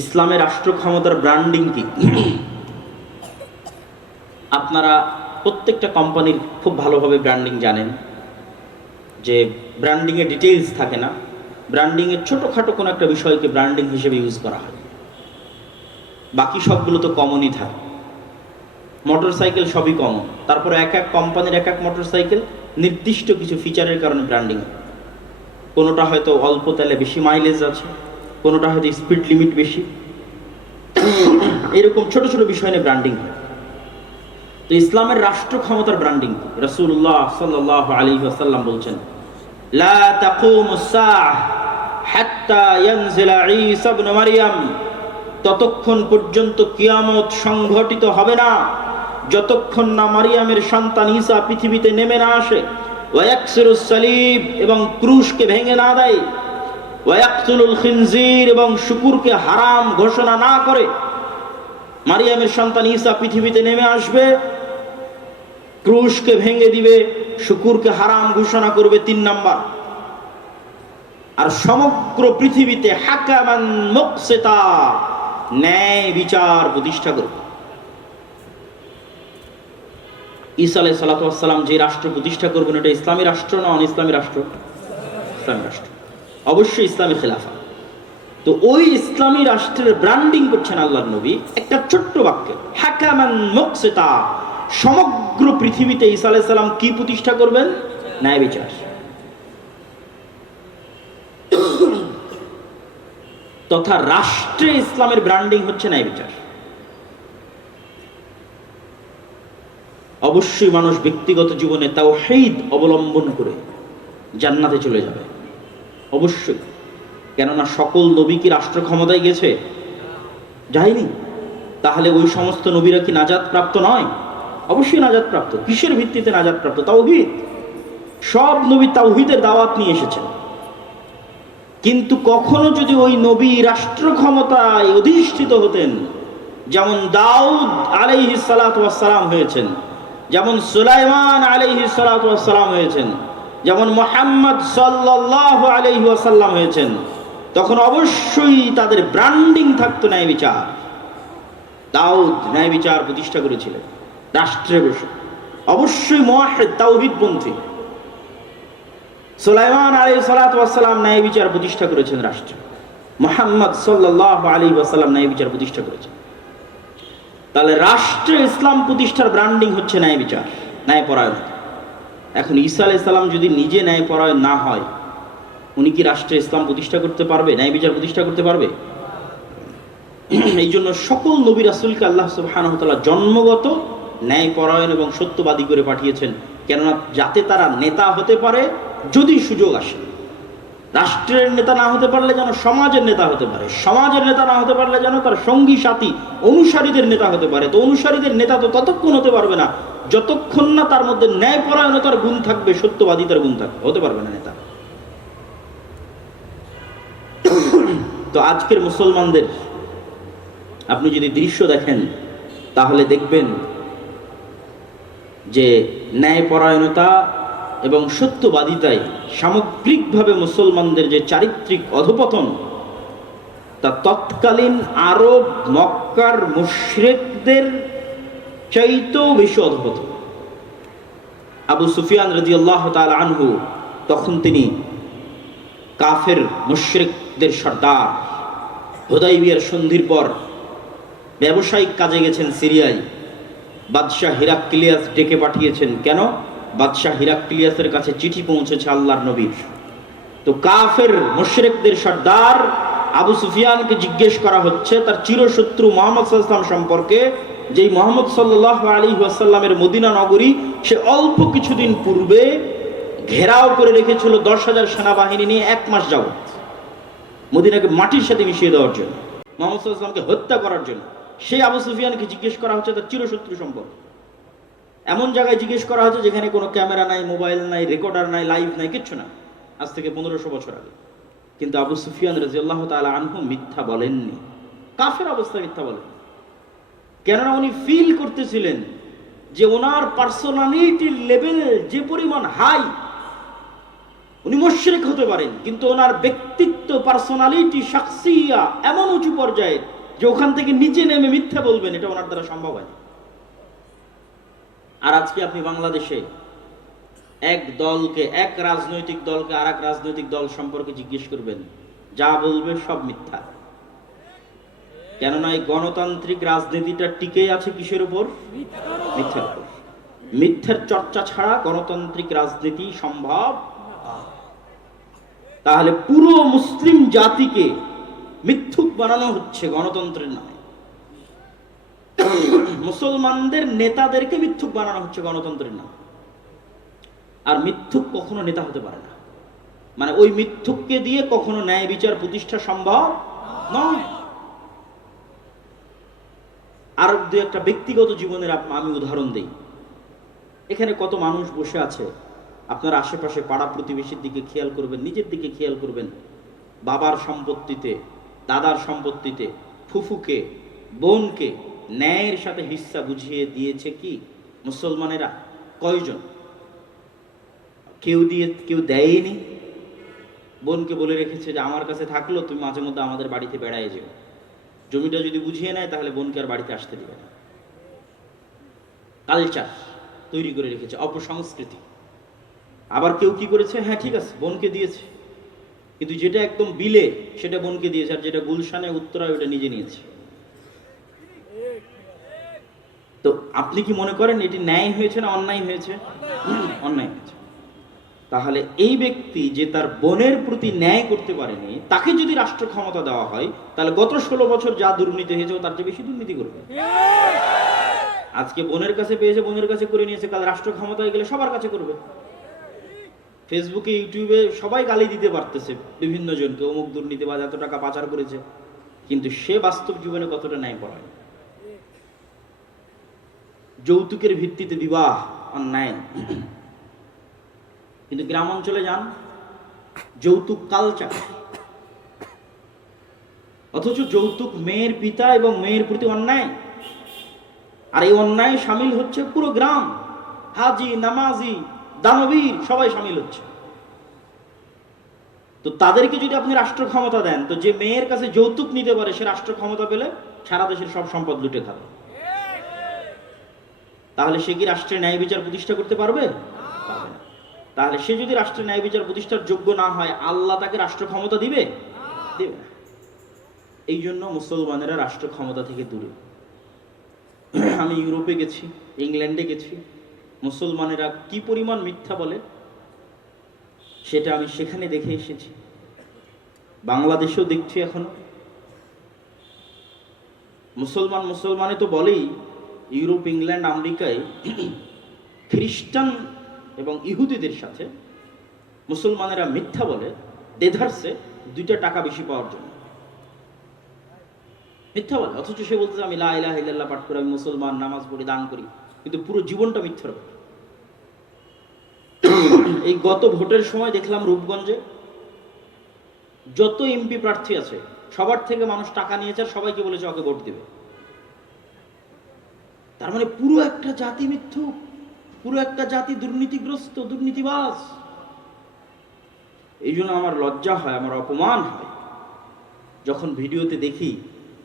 ইসলামের রাষ্ট্র ক্ষমতার ব্র্যান্ডিং কি? আপনারা প্রত্যেকটা কোম্পানির খুব ভালোভাবে ব্র্যান্ডিং জানেন, যে ব্র্যান্ডিংয়ে ডিটেইলস থাকে না, ব্র্যান্ডিংয়ের ছোটোখাটো কোনো একটা বিষয়কে ব্র্যান্ডিং হিসেবে ইউজ করা হয়, বাকি সবগুলো তো কমনই থাকে। মোটরসাইকেল সবই কমন, তারপরে এক এক কোম্পানির এক এক মোটরসাইকেল নির্দিষ্ট কিছু ফিচারের কারণে ব্র্যান্ডিং হয়। কোনোটা হয়তো অল্প তেলে বেশি মাইলেজ আছে, কোনোটা হয়তো স্পিড লিমিট বেশি, এরকম ছোট ছোট বিষয় নিয়ে ব্র্যান্ডিং হয়। তো ইসলামের রাষ্ট্র ক্ষমতার ব্র্যান্ডিং কি? রাসূলুল্লাহ সাল্লাল্লাহু আলাইহি ওয়াসাল্লাম বলছেন, লা তাকুমুস সাআহ হাত্তা ইয়ানজিলা ঈসা ইবনে মারইয়াম, ততক্ষণ পর্যন্ত কিয়ামত সংঘটিত হবে না যতক্ষণ না মারিয়ামের সন্তান ঈসা পৃথিবীতে নেমে না আসে। ওয়া ইয়াকসিরুস সালিব, এবং ক্রুশকে ভেঙে না দেয়। ওয়া ইয়াকতুলুল খিনজির, এবং শুকুরকে হারাম ঘোষণা না করে। মারিয়ামের সন্তান ঈসা পৃথিবীতে নেমে আসবে, ক্রুশকে ভেঙে দিবে, শুকুরকে হারাম ঘোষণা করবে, 3 নাম্বার। আর সমগ্র পৃথিবীতে হাকামান মুকসিতা, ন্যায় বিচার প্রতিষ্ঠা করবে। ঈসা আলাইহিস সালাতু ওয়াস সালাম যে রাষ্ট্র প্রতিষ্ঠা করবেন, এটা ইসলামী রাষ্ট্র না অন ইসলামী রাষ্ট্র? ইসলামী রাষ্ট্র, অবশ্যই ইসলামী খেলাফা। তো ওই ইসলামী রাষ্ট্রের ব্র্যান্ডিং করছেন আল্লাহর নবী একটা ছোট্ট বাক্যে, হাকামান মুকসিতা। সমগ্র পৃথিবীতে ঈসা আলাইহিস সালাম কি প্রতিষ্ঠা করবেন? ন্যায় বিচার। তথা রাষ্ট্রে ইসলামের ব্র্যান্ডিং হচ্ছে ন্যায় বিচার। অবশ্যই মানুষ ব্যক্তিগত জীবনে তাওহীদ অবলম্বন করে জান্নাতে চলে যাবে, অবশ্যই। কেননা সকল নবী কি রাষ্ট্র ক্ষমতায় গেছে? যায়নি। তাহলে ওই সমস্ত নবীরা কি নাজাত প্রাপ্ত নয়? অবশ্যই নাজাত প্রাপ্ত। কিসের ভিত্তিতে নাজাত প্রাপ্ত? তাওহীদ। সব নবী তাওহীদের দাওয়াত নিয়ে এসেছেন। কিন্তু কখনো যদি ওই নবী রাষ্ট্র ক্ষমতায় অধিষ্ঠিত হতেন, যেমন দাউদ আলাইহিস সালাতু ওয়াস সালাম হয়েছেন, যেমন সুলাইমান আলাইহিস সালাতু ওয়াস সালাম হয়েছেন, যেমন মুহাম্মদ সাল্লাল্লাহু আলাইহি ওয়াসাল্লাম হয়েছেন, তখন অবশ্যই তাদের ব্র্যান্ডিং থাকতো ন্যায় বিচার। দাউদ ন্যায় বিচার প্রতিষ্ঠা করেছিলেন রাষ্ট্রে বসে, অবশ্যই মুওয়াহহিদ তাওহীদপন্থী। সুলাইমান আলাইহিস সালাতু ওয়াস সালাম ন্যায় বিচার প্রতিষ্ঠা করেছেন রাষ্ট্রে। মুহাম্মদ সাল্লাল্লাহু আলাইহি ওয়াসাল্লাম ন্যায় বিচার প্রতিষ্ঠা করেছেন। তাহলে রাষ্ট্রে ইসলাম প্রতিষ্ঠার ব্র্যান্ডিং হচ্ছে ন্যায় বিচার, ন্যায় পরায়ণতা। এখন ঈসা আলাইহিস সালাম যদি নিজে ন্যায় পরায়ণ না হয়, উনি কি রাষ্ট্রে ইসলাম প্রতিষ্ঠা করতে পারবে, ন্যায় বিচার প্রতিষ্ঠা করতে পারবে? এই জন্য সকল নবী রাসূলকে আল্লাহ সুবহানাহু ওয়া তাআলা জন্মগত ন্যায় পরায়ণ এবং সত্যবাদী করে পাঠিয়েছেন, কেননা যাতে তারা নেতা হতে পারে যদি সুযোগ আসে। রাষ্ট্রের নেতা না হতে পারলে যেন সমাজের নেতা হতে পারে, সমাজের নেতা না হতে পারলে যেন তার সঙ্গী সাথী অনুসারীদের নেতা হতে পারে। তো অনুসারীদের নেতা তো ততক্ষণ হতে পারবে না যতক্ষণ না তার মধ্যে ন্যায় পরায়ণতার গুণ থাকবে, সত্যবাদিতার গুণ থাকবে, হতে পারবে না নেতা। তো আজকের মুসলমানদের আপনি যদি দৃশ্য দেখেন, তাহলে দেখবেন যে ন্যায় পরায়ণতা এবং সত্যবাদিতায় সামগ্রিকভাবে মুসলমানদের যে চারিত্রিক অধপতন, তা তৎকালীন আরব মক্কার মুশরিকদের চাইতেও বেশি অধপতন। আবু সুফিয়ান রাদিয়াল্লাহু তাআলা আনহু, তখন তিনি কাফের মুশরিকদের সর্দার। হুদাইবিয়ার সন্ধির পর ব্যবসায়িক কাজে গেছেন সিরিয়ায়। বাদশাহ হিরাক্লিয়াস ডেকে পাঠিয়েছেন। কেন? বাদশাহ হিরাক্লিয়াসের কাছে চিঠি পৌঁছেছে আল্লাহর নবীর। তো কাফের মুশরিকদের সর্দার আবু সুফিয়ানকে জিজ্ঞেস করা হচ্ছে তার চিরশত্রু মুহাম্মদ সাল্লাল্লাহু আলাইহি ওয়াসাল্লাম সম্পর্কে, যেই মুহাম্মদ সাল্লাল্লাহু আলাইহি ওয়াসাল্লামের মদিনা নগরী সে অল্প কিছুদিন পূর্বে ঘেরাও করে রেখেছিল 10,000 সেনাবাহিনী নিয়ে 1 মাস যাবত, মদিনাকে মাটির সাথে মিশিয়ে দেওয়ার জন্য, মুহাম্মদ সাল্লাল্লাহু আলাইহি ওয়াসাল্লামকে হত্যা করার জন্য। সেই আবু সুফিয়ানকে জিজ্ঞেস করা হচ্ছে তার চিরশত্রু সম্পর্কে। এমন জায়গায় জিজ্ঞেস করা হচ্ছে যেখানে কোনো ক্যামেরা নাই, মোবাইল নাই, রেকর্ডার নাই, লাইভ নাই, কিচ্ছু না, আজ থেকে 1500 বছর আগে। কিন্তু আবু সুফিয়ান রাদিয়াল্লাহু তাআলা আনহু মিথ্যা বলেননি, কাফের অবস্থায় মিথ্যা বলেন। কেননা উনি ফিল করতেছিলেন যে ওনার পার্সোনালিটির লেভেল যে পরিমাণ হাই, উনি মুশরিক হতে পারেন কিন্তু ওনার ব্যক্তিত্ব পার্সোনালিটি, শাখসিয়া এমন উঁচু পর্যায়ে যে ওখান থেকে নিচে নেমে মিথ্যা বলবেন, এটা ওনার দ্বারা সম্ভব হয় না। আর আজকে আপনি বাংলাদেশে এক রাজনৈতিক দলকে আর এক রাজনৈতিক দল সম্পর্কে জিজ্ঞেস করবেন, যা বলবে সব মিথ্যা। কেননা এই গণতান্ত্রিক রাজনীতিটা টিকে আছে কিসের উপর? মিথ্যার উপর। মিথ্যার চর্চা ছাড়া গণতান্ত্রিক রাজনীতি সম্ভব। তাহলে পুরো মুসলিম জাতিকে মিথ্যুক বানানো হচ্ছে গণতন্ত্রের নামে। মুসলমানদের নেতাদেরকে মিথ্যুক বানানো হচ্ছে গণতন্ত্রের নামে। আর মিথ্যুক কখনো নেতা হতে পারে না, মানে ওই মিথ্যুককে দিয়ে কখনো ন্যায় বিচার প্রতিষ্ঠা সম্ভব নয়। আর দু একটা ব্যক্তিগত জীবনের আমি উদাহরণ দেই। এখানে কত মানুষ বসে আছে, আপনার আশেপাশে পাড়া প্রতিবেশীর দিকে খেয়াল করবেন, নিজের দিকে খেয়াল করবেন। বাবার সম্পত্তিতে, দাদার সম্পত্তিতে ফুফুকে, বোনকে ন্যায়ের সাথে হিস্সা বুঝিয়ে দিয়েছে কি মুসলমানেরা? কয়জন? কেউ দেয়নি। বোনকে বলে রেখেছে যে আমার কাছে থাকলো, তুমি মাঝে মধ্যে আমাদের বাড়িতে বেড়ায় যেও। জমিটা যদি বুঝিয়ে নেয় তাহলে বোনকে আর বাড়িতে আসতে দিবে না। কালচার তৈরি করে রেখেছে, অপসংস্কৃতি। আবার কেউ কি করেছে, হ্যাঁ ঠিক আছে বোনকে দিয়েছে, কিন্তু যেটা একদম বিলে সেটা বোনকে দিয়েছে, আর যেটা গুলশানে উত্তরায় ওটা নিজে নিয়েছে। তো আপনি কি মনে করেন এটি ন্যায় হয়েছে না অন্যায় হয়েছে? অন্যায় হয়েছে। তাহলে এই ব্যক্তি যে তার বোনের প্রতি ন্যায় করতে পারেনি, তাকে যদি রাষ্ট্র ক্ষমতা দেওয়া হয়, তাহলে গত 16 বছর যা দুর্নীতি হয়েছে তার চেয়ে বেশি দুর্নীতি করবে। আজকে বোনের কাছে পেয়েছে, বোনের কাছে করে নিয়েছে, কাল রাষ্ট্র ক্ষমতায় গেলে সবার কাছে করবে। ফেসবুকে, ইউটিউবে সবাই গালি দিতে পারতেছে বিভিন্ন জনকে, অমুক দুর্নীতিবাজ এত টাকা পাচার করেছে, কিন্তু সে বাস্তব জীবনে কতটা ন্যায় পড়ায়। যৌতুকের ভিত্তিতে বিবাহ অন্যায়, কিন্তু গ্রাম অঞ্চলে যান, যৌতুক কালচার। অথচ যৌতুক মেয়ের পিতা এবং মেয়ের প্রতি অন্যায়। আর এই অন্যায় সামিল হচ্ছে পুরো গ্রাম, হাজি, নামাজি, দানবীর সবাই সামিল হচ্ছে। তো তাদেরকে যদি আপনি রাষ্ট্র ক্ষমতা দেন, তো যে মেয়ের কাছে যৌতুক নিতে পারে সে রাষ্ট্র ক্ষমতা পেলে সারা দেশের সব সম্পদ লুটে খাবে। তাহলে সে কি রাষ্ট্রের ন্যায় বিচার প্রতিষ্ঠা করতে পারবে? পারবে না। তাহলে সে যদি রাষ্ট্রের ন্যায় বিচার প্রতিষ্ঠার যোগ্য না হয়, আল্লাহ তাকে রাষ্ট্র ক্ষমতা দিবে? দেবে না। এই জন্য মুসলমানেরা রাষ্ট্র ক্ষমতা থেকে দূরে। আমি ইউরোপে গেছি, ইংল্যান্ডে গেছি, মুসলমানেরা কি পরিমাণ মিথ্যা বলে সেটা আমি সেখানে দেখে এসেছি। বাংলাদেশেও দেখছি এখনো মুসলমানে তো বলেই, ইউরোপ, ইংল্যান্ড, আমেরিকায় খ্রিস্টান এবং ইহুদিদের সাথে মুসলমানেরা মিথ্যা বলে দেধারসে 2টা টাকা বেশি পাওয়ার জন্য। মিথ্যা বলে, অথচ সে বলতেছে আমি লা ইলাহা ইল্লাল্লাহ পাঠ করি, আমি মুসলমান, নামাজ পড়ি, দান করি, কিন্তু পুরো জীবনটা মিথ্যার ব্যাপার। এই গত ভোটের সময় দেখলাম রূপগঞ্জে যত এমপি প্রার্থী আছে সবার থেকে মানুষ টাকা নিয়েছে আর সবাইকে বলেছে ওকে ভোট দিবে। তার মানে পুরো একটা জাতি মিথ্যুক, পুরো একটা জাতি দুর্নীতিগ্রস্ত, দুর্নীতিবাজ। এই জন্য আমার লজ্জা হয়, আমার অপমান হয় যখন ভিডিওতে দেখি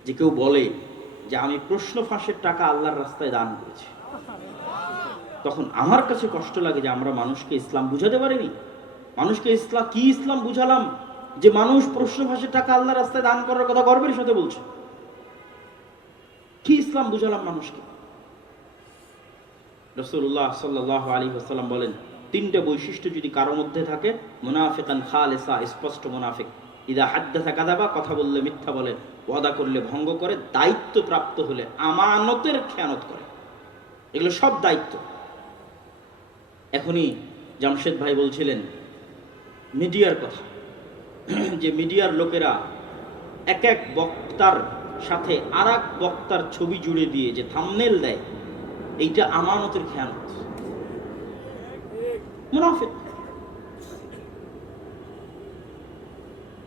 যে কেউ বলে যে আমি প্রশ্ন ফাঁসের টাকা আল্লাহর রাস্তায় দান করেছি। তখন আমার কাছে কষ্ট লাগে যে আমরা মানুষকে ইসলাম বুঝাতে পারিনি। মানুষকে ইসলাম বুঝালাম যে মানুষ প্রশ্ন ফাঁসের টাকা আল্লাহর রাস্তায় দান করার কথা গর্বের সাথে বলছে। কি ইসলাম বুঝালাম মানুষকে? রাসূলুল্লাহ সাল্লাল্লাহু আলাইহি ওয়াসাল্লাম বলেন, 3টা বৈশিষ্ট্য যদি কারো মধ্যে থাকে, মুনাফিকান খালিসা, স্পষ্ট মুনাফিক, ইদা হাদ্দাসা কাযাবা, কথা বললে মিথ্যা বলে, ওয়াদা করলে ভঙ্গ করে, দায়িত্ব প্রাপ্ত হলে আমানতের খেয়ানত করে। এগুলো সব দায়িত্ব। এখনই জামশেদ ভাই বলছিলেন মিডিয়ার কথা, যে মিডিয়ার লোকেরা এক এক বক্তার সাথে আর এক বক্তার ছবি জুড়ে দিয়ে যে থাম্বনেল দেয়, এইটা আমানতের খেয়ানত, মুনাফিক।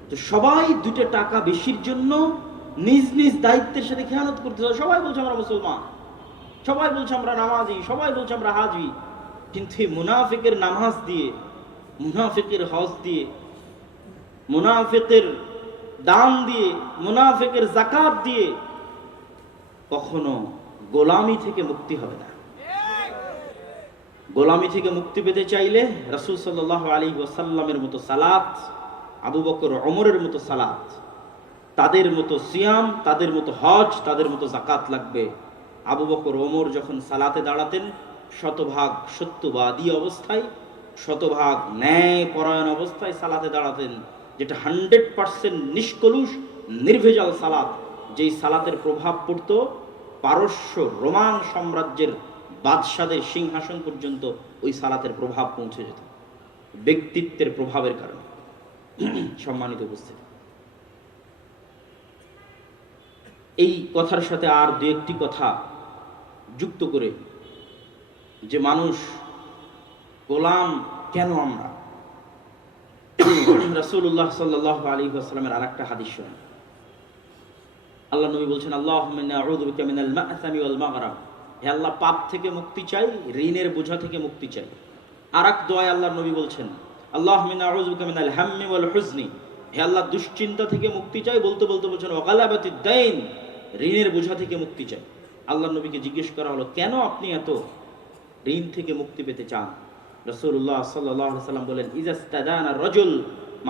তো সবাই 2টা টাকা বেশির জন্য নিজ নিজ দায়িত্বের সাথে খেয়ানত করতে হয়। সবাই বলছে আমরা মুসলমান, সবাই বলছে আমরা নামাজি, সবাই বলছে আমরা হাজি, কিন্তু এই মুনাফিকের নামাজ দিয়ে, মুনাফিকের হজ দিয়ে, মুনাফিকের দান দিয়ে, মুনাফিকের যাকাত দিয়ে কখনো গোলামি থেকে মুক্তি হবে না। গোলামি থেকে মুক্তি পেতে চাইলে রাসূল সাল্লাল্লাহু আলাইহি ওয়াসাল্লামের মতো সালাত, আবু বকর ওমরের মতো সালাত, তাদের মতো সিয়াম, তাদের মতো হজ, তাদের মতো যাকাত লাগবে। আবু বকর ওমর যখন সালাতে দাঁড়াতেন শতভাগ সত্যবাদী অবস্থায়, শতভাগ ন্যায় পরায়ণ অবস্থায় সালাতে দাঁড়াতেন, যেটা 100% নিষ্কলুষ নির্ভেজাল সালাত, যেই সালাতের প্রভাব পড়তো পারস্য রোমান সাম্রাজ্যের বাদশাদের সিংহাসন পর্যন্ত ওই সালাতের প্রভাব পৌঁছে যেত, ব্যক্তিত্বের প্রভাবের কারণে। সম্মানিত উপস্থিতি, এই কথার সাথে আর দু একটি কথা যুক্ত করে, যে মানুষ গোলাম কেন আমরা, রাসূলুল্লাহ সাল্লাল্লাহু আলাইহি ওয়াসাল্লামের আরেকটা হাদিস শুনেন। আল্লাহ নবী বলছেন, আল্লাহুম্মা ইন্নী আউযু বিকা মিনাল মা'সামি ওয়াল মাগরাম, হে আল্লাহ পাপ থেকে মুক্তি চাই, ঋণের বোঝা থেকে মুক্তি চাই। আরেক দোয়ায় আল্লাহর নবী বলছেন, আল্লাহুম্মা ইন্নী আউযু বিকা মিনাল হাম্মি ওয়াল হুজনি, হে আল্লাহ দুশ্চিন্তা থেকে মুক্তি চাই। বলতে বলতে বলছেন ওয়া গালাবাতিদ দাইন, ঋণের বোঝা থেকে মুক্তি চাই। আল্লাহর নবীকে জিজ্ঞেস করা হলো, কেন আপনি এত ঋণ থেকে মুক্তি পেতে চান? রাসূলুল্লাহ সাল্লাল্লাহু আলাইহি ওয়াসাল্লাম বলেন, ইজাস্তাদানা রাজুল,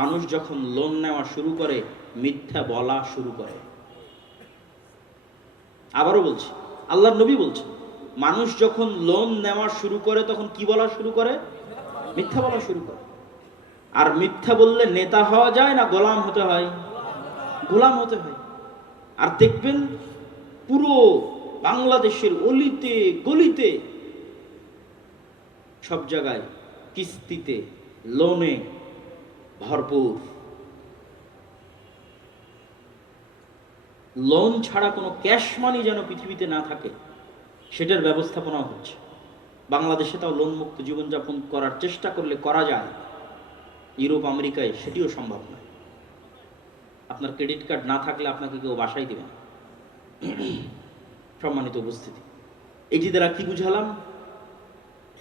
মানুষ যখন লোন নেওয়া শুরু করে মিথ্যা বলা শুরু করে। আবারও বলছি, আল্লাহর নবী বলছেন, মানুষ যখন লোন নেওয়া শুরু করে তখন কি বলা শুরু করে? মিথ্যা বলা শুরু করে। আর মিথ্যা বললে নেতা হওয়া যায় না গোলাম হতে হয়? গোলাম হতে হয়। আর দেখবেন পুরো বাংলাদেশের অলিতে গলিতে সব জায়গায় কিস্তিতে, লোনে ভরপুর। লোন ছাড়া কোনো ক্যাশ মানি যেন পৃথিবীতে না থাকে, সেটার ব্যবস্থাপনা হচ্ছে। বাংলাদেশে তাও লোন মুক্ত জীবনযাপন করার চেষ্টা করলে করা যায়, ইউরোপ আমেরিকায় সেটিও সম্ভব নয়। আপনার ক্রেডিট কার্ড না থাকলে আপনাকে কেউ বাসায় দেবে না। সম্মানিত উপস্থিতি, এটি দ্বারা কি বুঝালাম?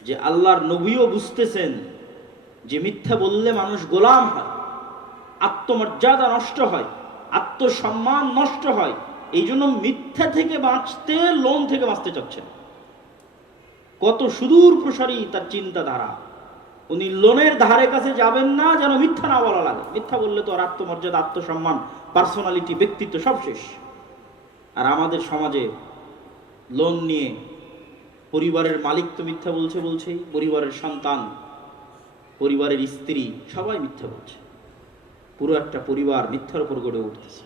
যে আল্লাহর নবীও বুঝতেছেন যে মিথ্যা বললে মানুষ গোলাম হয়, আত্মমর্যাদা নষ্ট হয়, আত্মসম্মান নষ্ট হয়। এই জন্য মিথ্যা থেকে বাঁচতে, লোন থেকে বাঁচতে চাচ্ছেন। কত সুদূর প্রসারী তার চিন্তাধারা। উনি লোনের ধারে কাছে যাবেন না যেন মিথ্যা না বলা লাগে। মিথ্যা বললে তো আর আত্মমর্যাদা, আত্মসম্মান, পার্সোনালিটি, ব্যক্তিত্ব সব শেষ। আর আমাদের সমাজে লোন নিয়ে পরিবারের মালিক তো মিথ্যা বলছেই, পরিবারের সন্তান, পরিবারের স্ত্রী সবাই মিথ্যা বলছে। পুরো একটা পরিবার মিথ্যার উপর গড়ে উঠতেছে,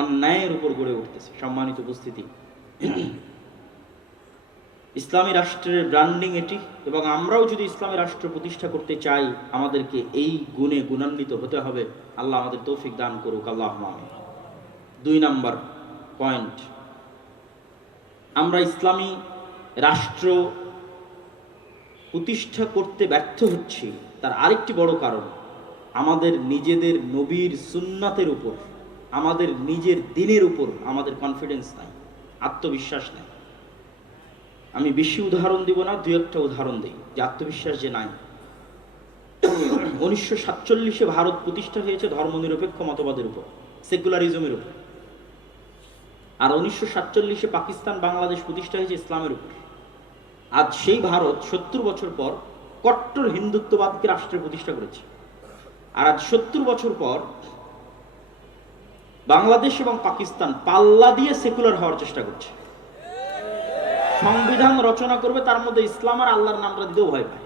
অন্যায়ের উপর গড়ে উঠতেছে। সম্মানিত উপস্থিতি, ইসলামী রাষ্ট্রের ব্র্যান্ডিং এটি, এবং আমরাও যদি ইসলামী রাষ্ট্র প্রতিষ্ঠা করতে চাই আমাদেরকে এই গুণে গুণান্বিত হতে হবে। আল্লাহ আমাদের তৌফিক দান করুক, আল্লাহুম্মা আমিন। 2 নাম্বার পয়েন্ট, আমরা ইসলামী রাষ্ট্র প্রতিষ্ঠা করতে ব্যর্থ হচ্ছি তার আরেকটি বড় কারণ, আমাদের নিজেদের নবীর সুন্নাতের উপর, আমাদের নিজের দ্বীনের উপর আমাদের কনফিডেন্স নাই, আত্মবিশ্বাস নাই। আমি বেশি উদাহরণ দিব না, 2-1টা উদাহরণ দিই যে আত্মবিশ্বাস যে নাই। 1947-এ ভারত প্রতিষ্ঠা হয়েছে ধর্মনিরপেক্ষ মতবাদের উপর, সেকুলারিজমের উপর। আর 1947-এ পাকিস্তান, বাংলাদেশ প্রতিষ্ঠা হয়েছে ইসলামের উপর। আজ সেই ভারত 70 বছর পর কট্টর হিন্দুত্ববাদকে রাষ্ট্রে প্রতিষ্ঠা করেছে। আর আজ 70 বছর পর বাংলাদেশ এবং পাকিস্তান পাল্লা দিয়ে সেকুলার হওয়ার চেষ্টা করছে। সংবিধান রচনা করবে, তার মধ্যে ইসলাম আর আল্লাহর নামটা দিতেও ভয় পায়।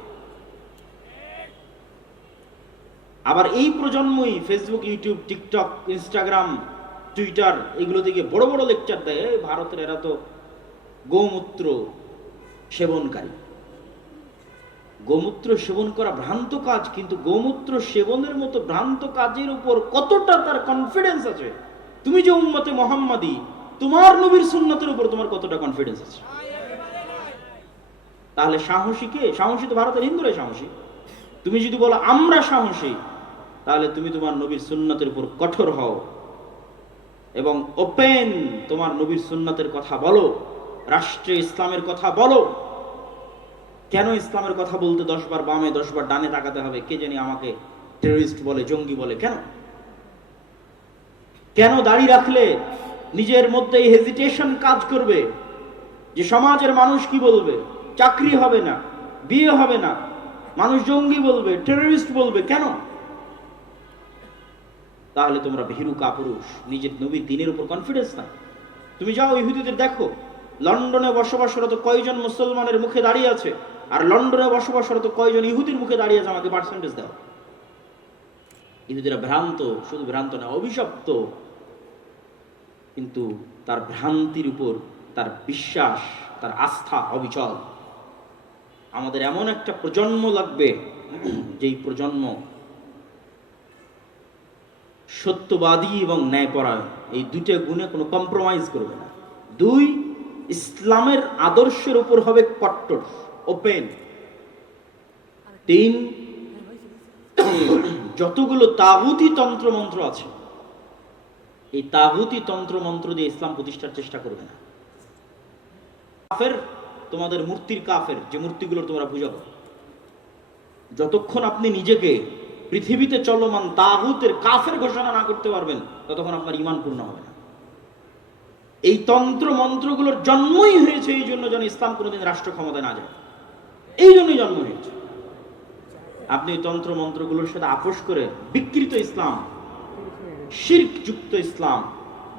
আবার এই প্রজন্মই Facebook, YouTube, TikTok, Instagram, Twitter এগুলো থেকে বড় বড় লেকচার দেয়, ভারতের এরা তো গোমূত্র সেবনকারী। গোমূত্র সেবন করা ভ্রান্ত কাজ, কিন্তু গোমূত্র সেবনের মতো ভ্রান্ত কাজের উপর কতটা তার কনফিডেন্স আছে। তুমি যে উম্মতে মুহাম্মাদি, তোমার নবীর সুন্নতের উপর তোমার কতটা কনফিডেন্স আছে? তাহলে সাহসী কে? সাহসী তো ভারতের হিন্দুরাই সাহসী। তুমি যদি বলো আমরা সাহসী, তাহলে তুমি তোমার নবীর সুন্নতের উপর কঠোর হও এবং ওপেন তোমার নবীর সুন্নতের কথা বলো, রাষ্ট্রে ইসলামের কথা বলো। কেন ইসলামের কথা বলতে 10 বার বামে 10 বার ডানে তাকাতে হবে? কে জানি আমাকে টেররিস্ট বলে, জঙ্গি বলে। কেন কেন দাড়ি রাখলে নিজের মধ্যে হেজিটেশন কাজ করবে যে সমাজের মানুষ কি বলবে, চাকরি হবে না, বিয়ে হবে না, মানুষ জঙ্গি বলবে, টেররিস্ট বলবে, কেন? তাহলে তোমরা ভীরু কাপুরুষ, নিজের নবীর দিনের উপর কনফিডেন্স না। তুমি যাও ইহুদিদের দেখো, লন্ডনে বসবাসরত কয়জন মুসলমানের মুখে দাঁড়িয়ে আছে, আর লন্ডনে বসবাসরত কয়জন ইহুদির মুখে দাঁড়িয়ে আছে, আমাকে পার্সেন্টেজ দাও। ইহুদিরা ভ্রান্ত, শুধু ভ্রান্ত না, অভিশপ্ত। কিন্তু তার ভ্রান্তির উপর তার বিশ্বাস, তার আস্থা অবিচল। আমাদের এমন একটা প্রজন্ম লাগবে যেই প্রজন্ম সত্যবাদী এবং ন্যায়পরায়ণ, এই দুটো গুণে কোনো কম্প্রোমাইজ করবে না। দুই, ইসলামের আদর্শের উপর হবে কট্টর, ওপেন। তিন, যতগুলো তাগুতি তন্ত্রমন্ত্র আছে, এই তাগুতি তন্ত্রমন্ত্র দিয়ে ইসলাম প্রতিষ্ঠার চেষ্টা করবে না। কাফের, তোমাদের মূর্তির কাফের, যে মূর্তিগুলো তোমরা বুঝাবো, যতক্ষণ আপনি নিজেকে পৃথিবীতে চলমান তাগুতের কাফের ঘোষণা না করতে পারবেন, ততক্ষণ আপনার ঈমান পূর্ণ হবে না। এই তন্ত্র মন্ত্রগুলোর জন্মই হয়েছে এই জন্য যেন ইসলাম কোনোদিন রাষ্ট্র ক্ষমতায় না যায়, এই জন্যই জন্ম হয়েছে। আপনি তন্ত্র মন্ত্রগুলোর সাথে আপোষ করে বিকৃত ইসলাম, শিরক যুক্ত ইসলাম,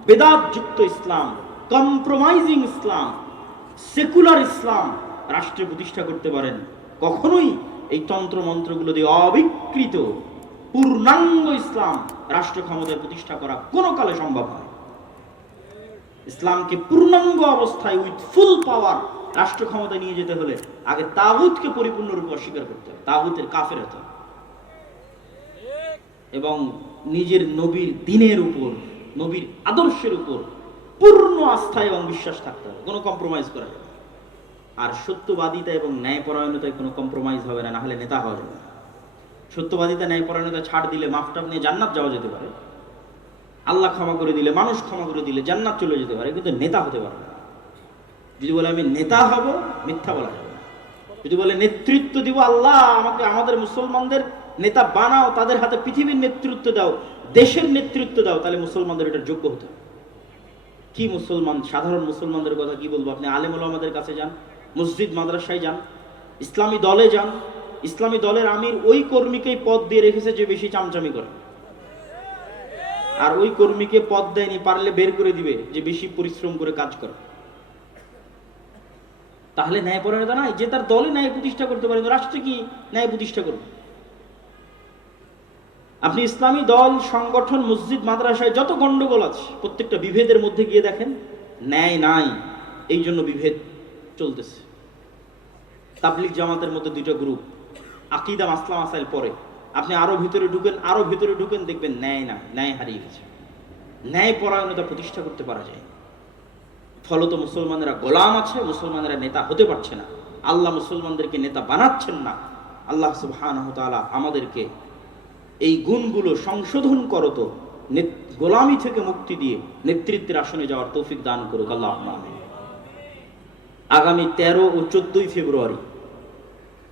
বেদাত যুক্ত ইসলাম, কম্প্রোমাইজিং ইসলাম, সেকুলার ইসলাম রাষ্ট্রে প্রতিষ্ঠা করতে পারেন, কখনোই এই তন্ত্র মন্ত্রগুলো দিয়ে অবিকৃত পূর্ণাঙ্গ ইসলাম রাষ্ট্র ক্ষমতায় প্রতিষ্ঠা করা কোনো কালে সম্ভব নয়। ইসলামকে পূর্ণাঙ্গ অবস্থায় উইথ ফুল পাওয়ার রাষ্ট্র ক্ষমতায় নিয়ে যেতে হলে আগে তাগুতকে পরিপূর্ণরূপে অস্বীকার করতে হবে, তাগুতের কাফের হতে হবে, এবং নিজের নবীর দ্বীনের উপর, নবীর আদর্শের উপর পূর্ণ আস্থা এবং বিশ্বাস থাকতে হবে, কোনো কম্প্রোমাইজ করা যাবে না। আর সত্যবাদিতা এবং ন্যায়পরায়ণতায় কোনো কম্প্রোমাইজ হবে না, নাহলে নেতা হওয়া যাবে না। সত্যবাদিতা ন্যায়পরায়ণতা ছাড় দিলে মাফটাপ নিয়ে জান্নাত যাওয়া যেতে পারে, আল্লাহ ক্ষমা করে দিলে, মানুষ ক্ষমা করে দিলে জান্নাত চলে যেতে পারে, কিন্তু নেতা হতে পারবে না। যদি বলে আমি নেতা হব, মিথ্যা বলা যাবে না। যদি বলে নেতৃত্ব দিব, আল্লাহ আমাকে আমাদের মুসলমানদের নেতা বানাও, তাদের হাতে পৃথিবীর নেতৃত্ব দাও, দেশের নেতৃত্ব দাও, তাহলে মুসলমানদের এটার যোগ্য হতে হবে। কি মুসলমান, সাধারণ মুসলমানদের কথা কি বলবো? আপনি আলেম ওলামাদের কাছে যান, মসজিদ মাদ্রাসায় যান, ইসলামী দলে যান, ইসলামী দলের আমির ওই কর্মীকেই পদ দিয়ে রেখেছে যে বেশি চামচামি করে, আর ওই কর্মীকে পদ দেয়নি, পারলে বের করে দিবে যে বেশি পরিশ্রম করে কাজ করে। তাহলে ন্যায়পরায়ণতা নাই, যে তার দলে ন্যায় প্রতিষ্ঠা করতে পারে, রাষ্ট্রে কি ন্যায় প্রতিষ্ঠা করবে? আপনি ইসলামী দল, সংগঠন, মসজিদ মাদ্রাসায় যত গন্ডগোল আছে, প্রত্যেকটা বিভেদের মধ্যে গিয়ে দেখেন ন্যায় নাই, এই জন্য বিভেদ চলতেছে। তাবলিগ জামাতের মধ্যে দুটো গ্রুপ, আকীদা মাসলা মাসাইল পরে, আপনি আরো ভিতরে ঢুকেন, দেখবেন ন্যায় না, ন্যায় হারিয়ে গেছে। ন্যায় পরায়ণতা প্রতিষ্ঠা করতে পারা যায়, ফলত মুসলমানেরা গোলাম আছে, মুসলমানেরা নেতা হতে পারছে না, আল্লাহ মুসলমানদেরকে নেতা বানাচ্ছেন না। আল্লাহ সুবহানাহু ওয়া তাআলা আমাদেরকে এই গুণগুলো সংশোধন করত, গোলামি থেকে মুক্তি দিয়ে নেতৃত্বের আসনে যাওয়ার তৌফিক দান করুক, আল্লাহুম্মা আমিন। আগামী 13 ও 14 ফেব্রুয়ারি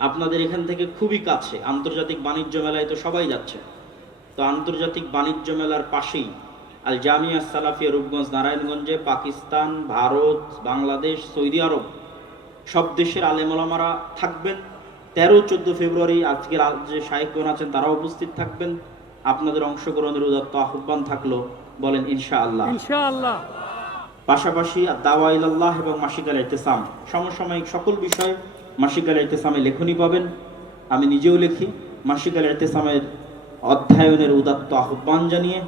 আপনাদের এখান থেকে খুবই কাছে আন্তর্জাতিক বাণিজ্য মেলায় তো সবাই যাচ্ছে, তো আন্তর্জাতিক বাণিজ্য মেলার পাশেই আল জামিয়া সালাফিয়া রূপগঞ্জ নারায়ণগঞ্জে পাকিস্তান, ভারত, বাংলাদেশ, সৌদি আরব সব দেশের আলেম ওলামারা থাকবেন। 13-14 ফেব্রুয়ারি আজকের যে শায়েখগণ আছেন তারা উপস্থিত থাকবেন। আপনাদের অংশগ্রহণের উদাত্ত আহ্বান থাকলো, বলেন ইনশাআল্লাহ। ইনশাআল্লাহ। পাশাপাশি দাওয়া ইলাল্লাহ এবং মাসিক আল ইতিসাম, সমসাময়িক সকল বিষয়ে মাসিক আল ইতিসামে লেখনী পাবেন, আমি নিজেও লিখি। মাসিক আল ইতিসামের অধ্যয়নের উদাত্ত আহ্বান জানিয়ে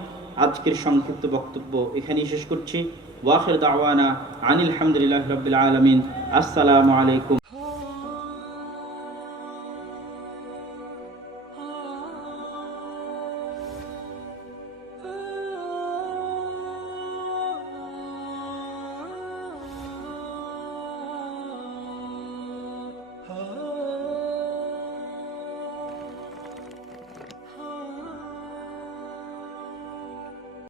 আজকের সংক্ষিপ্ত বক্তব্য এখানেই শেষ করছি। ওয়া আখির দাওয়ানা আনিল হামদুলিল্লাহি রাব্বিল আলামিন। আসসালামু আলাইকুম।